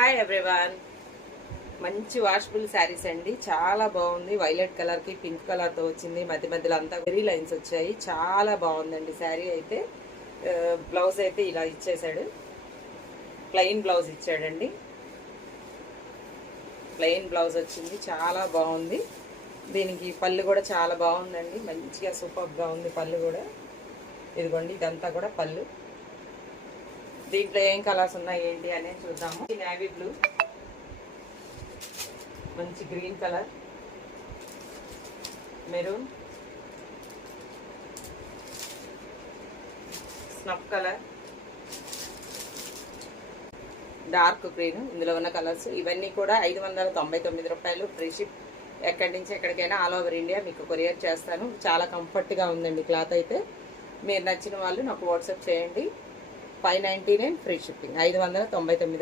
Hi everyone. మంచి washable saris అండి. చాలా బాగుంది. వైలెట్ కలర్ కి పింక్ కలర్ తో వచ్చింది. మధ్య మధ్యలో అంతా వెరీ లైన్స్ వచ్చాయి. చాలా బాగుందండి శారీ అయితే. బ్లౌజ్ అయితే ఇలా ఇచ్చేసాడు. ప్లెయిన్ బ్లౌజ్ ఇచ్చాడండి. ప్లెయిన్ బ్లౌజ్ వచ్చింది. చాలా బాగుంది. దీనికి పళ్ళు కూడా చాలా బాగుందండి. మంచిగా సూపర్ గా ఉంది పళ్ళు కూడా. ఇదిగోండి, ఇదంతా కూడా పళ్ళు. దీంట్లో ఏం కలర్స్ ఉన్నాయి ఏంటి అనేది చూద్దాము. నేవీ బ్లూ, మంచి green colour, maroon, snuff colour, dark green. ఇందులో ఉన్న కలర్స్ ఇవన్నీ కూడా 599 రూపాయలు. Free ship. ఎక్కడి నుంచి ఎక్కడికైనా ఆల్ ఓవర్ ఇండియా మీకు కొరియర్ చేస్తాను. చాలా కంఫర్ట్గా ఉందండి క్లాత్ అయితే. మీరు నచ్చిన వాళ్ళు నాకు వాట్సాప్ చేయండి. 599 ఫ్రీ షిప్పింగ్. 599 రూపాయలు.